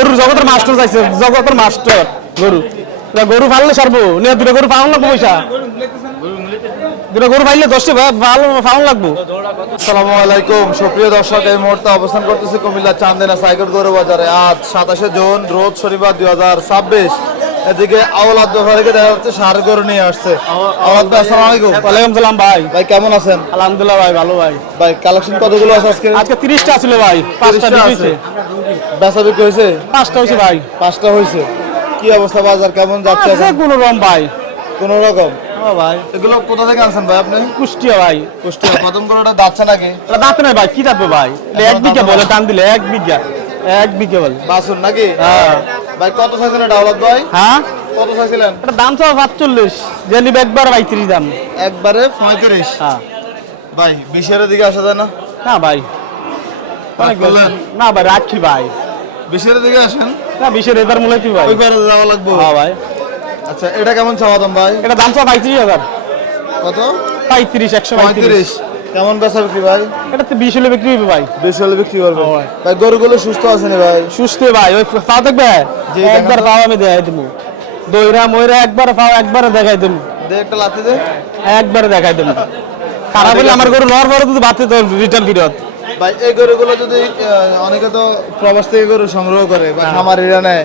গরুর জগতের মাস্টার চাইছে, জগতের মাস্টার গরু। গরু ফাললে সারবো নিয়ে দুটো গরু ফাউন লাগবো পয়সা, দুটো গরু ফাইলে 10টা ভালো ফাউন লাগবো। আসসালামু আলাইকুম সুপ্রিয় দর্শক, এই মুহূর্তে অবস্থান করতেছি কুমিল্লা চান্দিনা সাইকেল গরু বাজারে। আজ 27শে জুন, রোজ শনিবার 2026। এদিকে আওলাদ ব্যাপারীকে দেখা যাচ্ছে ষাঁড় গরু নিয়ে আসছে। আওলাদ ভাই আসসালামু আলাইকুম। ওয়ালাইকুম সালাম ভাই। ভাই কেমন আছেন? আলহামদুলিল্লাহ ভাই, ভালো ভাই। ভাই কালেকশন কতগুলো আছে আজকে? আজকে 30টা ছিল ভাই, 5টা দিয়েছে। বেচা বিক্রি হয়েছে? 5টা হয়েছে ভাই। 5টা হয়েছে। কি অবস্থা, বাজার কেমন যাচ্ছে আছে এখন? কোন রকম ভাই। কোন রকম? ও ভাই এগুলো কোথা থেকে আনছেন ভাই আপনি? কুষ্টিয়া ভাই। কুষ্টিয়া। প্রথম গরুটা যাচ্ছে নাকি? এটা দাঁত নাই ভাই, কি দাঁতবে ভাই? 1 বিঘা বলে টান দিলে 1 বিঘা, 1 বিঘা বলে। বাসুন নাকি? হ্যাঁ ভাই কত চাইছেন এটা আওলাদ ভাই? হ্যাঁ, কত চাইছিলেন? এটা দাম তো 45, জেলি একবার 35 দাম। একবারে 35। হ্যাঁ ভাই 20-এর দিকে আসা যায় না? না ভাই, অনেক বললেন? না ভাই, রাখি ভাই। 20-এর দিকে আসেন, না 20-এর এবার মূল্য কি ভাই? ওই পারে যাওয়া লাগবে। হ্যাঁ ভাই। আচ্ছা এটা কেমন চাওয়া দাম ভাই? এটা দাম তো 35,000। কত? 35, 135। 35। কেমন বেচা বিক্রি ভাই? এটা তো 20 হলে বিক্রি হবে ভাই। বেশি হলে বিক্রি করবে ও ভাই। ভাই। গরুগুলো সুস্থ আছে না ভাই? সুস্থ ভাই, ওই পাও দেখবে জি, একবার দেখান তো। পাও আমি দেখাই দেবো। দইরা মইরা একবার পাও একবারে দেখাই দেবো, দে একটা লাথি দে একবারে দেখাই দেবো। খারাপ হলে আমার গরু লড় বড় যদি বাতে তো রিটার্ন ফিরত। ভাই। এই গরুগুলো যদি অনেকে তো প্রবাস থেকে গরু সংগ্রহ করে বা খামারিরা নেয়,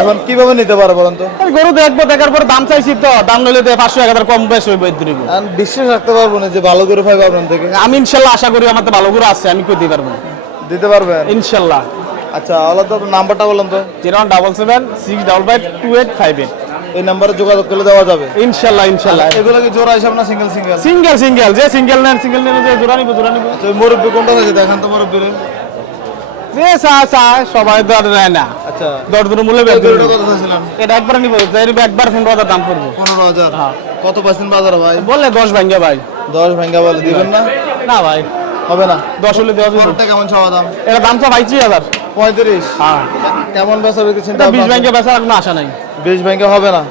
এখন কিভাবে নিতে পারে বলেন তো? আমি গরু দেখবো, দেখার পর দাম চাইছি তো, দাম নিলে 500-1000 কম বেশ হইব এর দিনে। এখন বিশ্বাস রাখতে পারবো না যে ভালো গরু পাইবো আপনার থেকে? আমি ইনশাল্লাহ আশা করি আমার তো ভালো গরু আছে, আমি কই দিতে পারবো না। দিতে পারবেন ইনশাল্লাহ। আচ্ছা আলাদা আপনার নাম্বারটা বলেন তো। 0776558। ওই নাম্বারে যোগাযোগ করলে দেওয়া যাবে ইনশাল্লাহ ইনশাল্লাহ। এগুলো কি জোড়া হিসাব না সিঙ্গেল সিঙ্গেল? সিঙ্গেল সিঙ্গেল, যে সিঙ্গেল নেন সিঙ্গেল নেন, যে জোড়া নিব জোড়া নিব। ওই মুরব্বি কোনটা থাকে দেখান তো মুরব্বিরে। যে চা সবাই দর নেয় না। আচ্ছা দর দর মূল্যে এই বের গরুটা কত চাইছিলেন? এটা একবার নিব, একবার 15,000 দাম পড়বে। 15,000। হ্যাঁ। কত পার্সেন্ট বাজারে ভাই? বললে 10 ভাঙ্গা ভাই। 10 ভাঙ্গা বলে দিবেন না? না ভাই, হবে না। 10 হলে দেওয়া যাবে। পরেরটা কেমন চাওয়া দাম? এটা দাম তো 35,000। 35। হ্যাঁ, কেমন বেচা বিক্রি চিন্তা এটা 20 ভাবনা আছে? ভাঙ্গা বেচার কোনো আশা নাই। 20 ভাঙ্গা হবে না।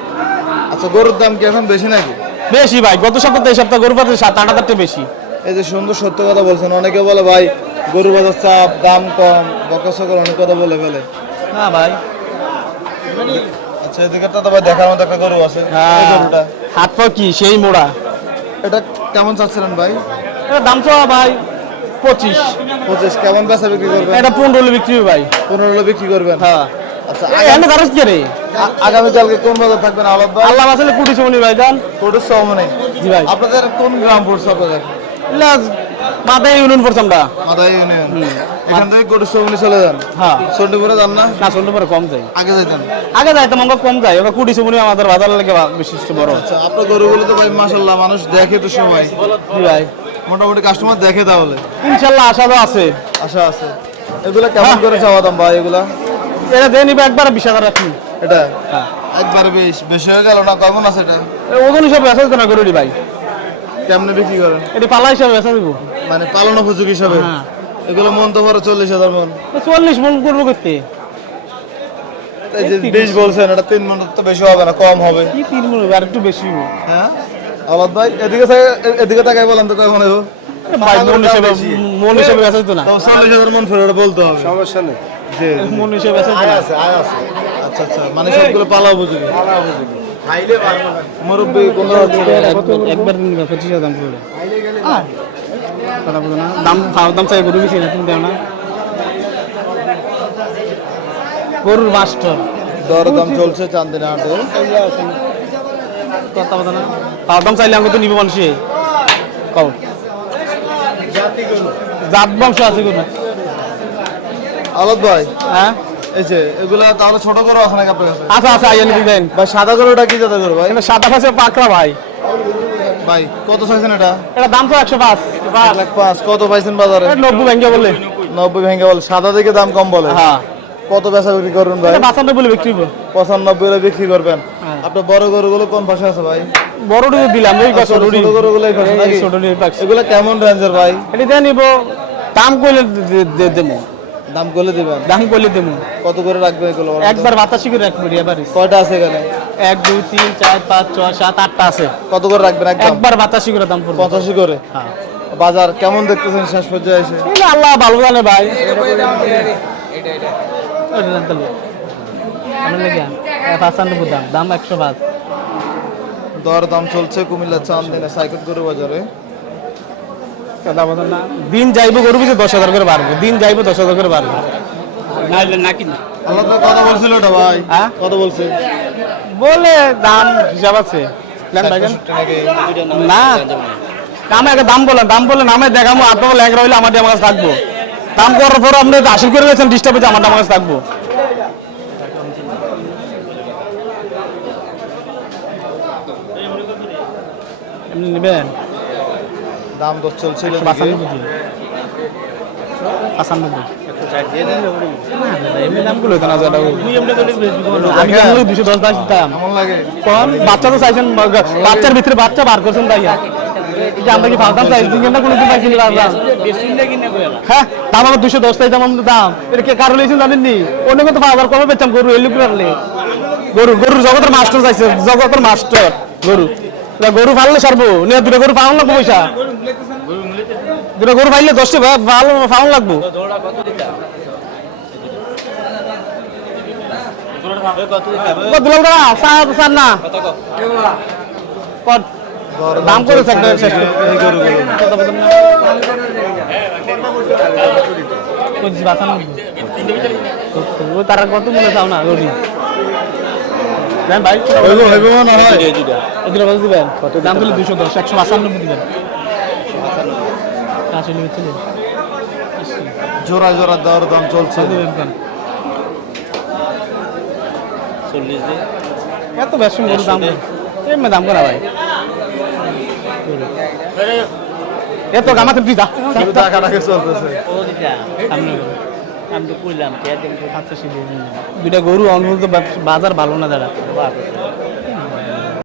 আচ্ছা গরুর দাম কি এখন বেশি নাকি? বেশি ভাই, গত সপ্তাহে এই সপ্তাহে গরু পাতে 7-8 বেশি। এই যে সুন্দর সত্য কথা বলছেন, অনেকে বলে ভাই গরু বাজার চাপ, দাম কম, বকাসকর অনেক কথা বলে ফেলে। না ভাই। আচ্ছা এদিকেটা তো ভাই দেখার মতো একটা গরু আছে। এই হ্যাঁ, গরুটা হাত পা কি সেই মোড়া। এটা কেমন চাচ্ছিলেন ভাই? এটা দাম তো ভাই 25। 25। কেমন বেচা বিক্রি করবেন? এটা 15 হলে বিক্রি হবে ভাই। 15 হলে বিক্রি করবেন। হ্যাঁ। আচ্ছা এখানে দাঁড়াস কে রে? আগামীকালকে কোন বাজার থাকবেন আলাদ ভাই? আল্লাহ বাসালে কুটি সমনি ভাই যান। কোটের সমনে। জি ভাই। আপনাদের কোন গ্রাম পড়ছে আপনাদের? মাথায় ইউনিয়ন পড়ছাম না। মাদাই ইউনিয়ন। এখান থেকে কোটের সমনে চলে যান? হ্যাঁ। চন্ডিপুরে যান না? না শুনতে পারে কম যায়। আগে যাইতেন? আগে যাইতাম, আমরা কম যাই। ওরা কুটি সমনি আমাদের বাজার লাগে বিশিষ্ট বড়। আচ্ছা আপনার গরুগুলো তো ভাই মাশাআল্লাহ মানুষ দেখে তো সবাই, জি ভাই। মোটামুটি কাস্টমার দেখে তাহলে ইনশাল্লাহ আশা তো আছে। আশা আছে। এগুলা কেমন করে চাওয়া দাম ভাই এগুলা? এটা দিয়ে নিবে একবার 20,000 রাখি। এটা হ্যাঁ। একবারে বেশি হয়ে গেল না? কেমন আছে এটা? ওজন হিসাবে বেচা দিতে না গরুটি ভাই। কেমনে বিক্রি করেন? এটি পালা হিসাবে বেচা দিব। মানে পালন উপযোগী হিসাবে? হ্যাঁ। এগুলো মন তো ভরে 40,000 মন। 40 মন করবো করতে। এই যে 20 বলছেন, এটা 3 মন তো বেশি হবে না, কম হবে। কি 3 মন হবে, আর একটু বেশি হবে। হ্যাঁ আলাদ ভাই এদিকে তাকাই বলেন তো কেমন হবে? ভাই মন হিসাবে বেচা দিত না। তো 40,000 মন ফেরত বলতে হবে। সমস্যা নেই। জি মন হিসাবে বেচা দিত না। আচ্ছা আচ্ছা, মানে সবগুলো পালা উপযোগী। মুরব্বি কোন একবার নিবে 25,000 দাম পড়বে। কথা বলো না, দাম খাওয়ার দাম চাই গরু বেশি না, তুমি দেও না। গরুর মাস্টার দরদাম চলছে চান্দিনা হাটে। কথা বলো না, খাওয়ার দাম চাইলে আমাকে তো নিবে মানুষে। কও জাত বংশ আছে গরু। আলাদ ভাই হ্যাঁ এই যে এগুলা তাহলে ছোট গরু আছে নাকি আপনার কাছে? আচ্ছা আচ্ছা, আইয়া নিতে দেন ভাই সাদা গরুটা কি জাতের গরু ভাই? এখানে সাদা আছে পাকড়া ভাই। ভাই কত চাইছেন এটা? এটা দাম তো 105। 1,05,000। কত পাইছেন বাজারে? 90 ভেঙে বলে। 90 ভেঙে বলে। সাদা দিকে দাম কম বলে। হ্যাঁ, কত বেচা বিক্রি করবেন ভাই? এটা 95 বলে বিক্রি করবো। 95 হলে বিক্রি করবেন। হ্যাঁ। আপনার বড় গরুগুলো কোন পাশে আছে ভাই? বড়টি দিলাম ওই আর ছোট ছোট গরুগুলো এই পাশে নাকি? ছোট এগুলো কেমন রেঞ্জের ভাই? এটি দিয়ে নিব, দাম কইলে দেবো, দাম করলে দিবেন? দাম কইলে দেবো। কত করে রাখবে এগুলো বলেন তো? একবার বাতাসি করে রাখবো এবারে। কয়টা আছে এখানে? 1 2 3 4 5 6 7 8টা আছে। কত করে রাখবেন একদম? একবার বাতাসি করে দাম পড়বে। 85 করে। হ্যাঁ, বাজার কেমন দেখতেছেন শেষ পর্যায়ে এসে? আল্লাহ ভালো জানে ভাই। আমরা লেগে 95 দাম দাম 105। দর দাম চলছে কুমিল্লা চান্দিনা সাইকেল গরু বাজারে। কথা বলেন না, দিন যাইবো গরু পিছে 10,000 করে বাড়বো, দিন যাইবো 10,000 করে বাড়বো। না হলে না কিনা আল্লাহ তো কথা বলছিল ওটা ভাই, হ্যাঁ কত বলছে? বলে দাম হিসাব আছে প্ল্যান ভাইজান না নামে আগে দাম বলে নামে দেখামো আপনার লেগ রইলে আমার আমার কাছে থাকবো, দাম করার পর আপনি আশীর করে গেছেন ডিস্টার্ব হচ্ছে আমার কাছে থাকবো। এমনি নেবেন দাম দর চলছিল 95 এমনি দামগুলো কেন আমি জানলে 210 দাম দাম কেমন লাগে? কোন বাচ্চা তো চাইছেন, বাচ্চার ভিতরে বাচ্চা বার করছেন তাই যে আমরা কি ফালতাম চাইছি না কোনোদিন পাইছি না দাম। হ্যাঁ দাম আমার 210 চাই দাম আমাদের দাম, এটা কে কারো লইছেন জানেন নি? অন্য কিন্তু 5,000 কমে বেচতাম গরু এলি করলে গরুর জগতের মাস্টার চাইছে, জগতের মাস্টার গরু গরু ফাললে সারবো নিয়ে দুটো গরু ফাউন লাগবো পয়সা, দুটো গরু ফাইলে 10টি ভালো ফাউন লাগবো। দুলাল দাদা সার না কত দাম করেছে একটা শেষ তারা কত মনে চাও না রবি ভাই দিবেন কত দাম দিলে 210 195 দিবেন জোড়া জোড়া দর দাম চলছে। এত বেশি গরু দাম এমনি দাম করা ভাই এত গামাতে তুই যা টাকাটাকে চলতেছে। আমি তো কইলাম দুইটা গরু অনুভূত বাজার ভালো না দাদা